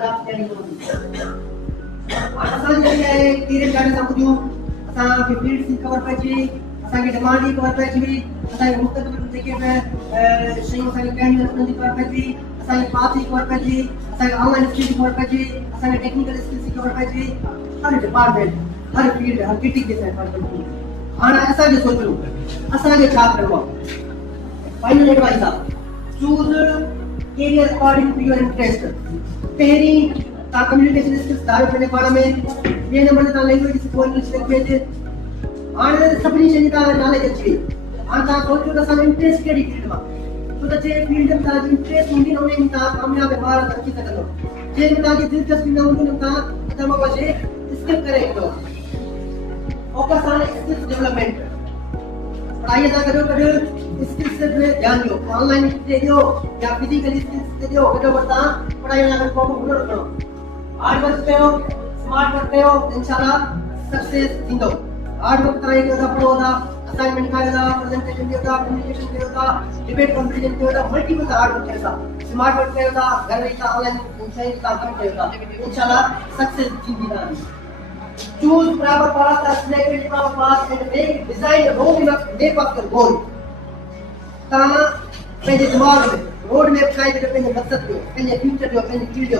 कवर पइजी असांखे डिमांड ही कवर पइजी असांखे मुख़्तलिफ़ जेके शयूं असांखे करणियूं आहिनि उन्हनि जी कवर पइजी असांखे पाथ ही कवर पइजी असांखे ऑनलाइन स्किल जी कवर पइजी असांखे टेक्निकल स्किल्स जी कवर पइजी हर डिपार्टमेंट हर फील्ड हर किटी के साथ कवर पइजी हाणे असांखे सोचूं असांखे छा करिणो आहे फाइनल एडवाइस आहे choose career according to your interest पहिरीं तव्हां कम्युनिकेशन स्किल्स धारो पंहिंजे पाण में ॿिए नंबर ते तव्हां लैंग्वेज सिखो इंग्लिश लैंग्वेज हाणे सभिनी शयुनि तव्हां नॉलेज अची वई हाणे तव्हां सोचो त असांजो इंटरेस्ट कहिड़ी फील्ड मां छो त जंहिं फील्ड में तव्हांजी इंटरेस्ट हूंदी न उन में तव्हां कामयाब महारत अची सघंदो जंहिं में तव्हांजी दिलचस्पी न हूंदी न तव्हां तमामु वधे स्किप करे ईंदो फोकस ऑन स्किल्स डेवलपमेंट पढ़ाई सां गॾो गॾु स्किल्स ते ध्यानु ॾियो ऑनलाइन ते ॾियो या फिजिकली स्किल्स ते ॾियो गॾो गॾु तव्हां पढ़ाई सां गॾु फोकस हुनर करो हार्ड वर्क कयो स्मार्ट वर्क कयो इंशाल्लाह सक्सेस थींदो हार्ड वर्क तव्हां कयो था पढ़ो था असाइनमेंट कयो था प्रेजेंटेशन ॾियो था कम्युनिकेशन कयो था डिबेट कॉम्पिटिशन कयो था मल्टीपल हार्ड वर्क कयो था स्मार्ट वर्क कयो था घर वेही था ऑनलाइन शयूं तव्हां कमु कयो था इंशाल्लाह सक्सेस थींदी रहंदी Choose proper path, select the proper path, and make design a roadmap of your goal. तव्हां पंहिंजे दिमाग़ में रोड मैप ठाहे करे पंहिंजे मक़सद जो पंहिंजे फ्यूचर जो पंहिंजे फील्ड जो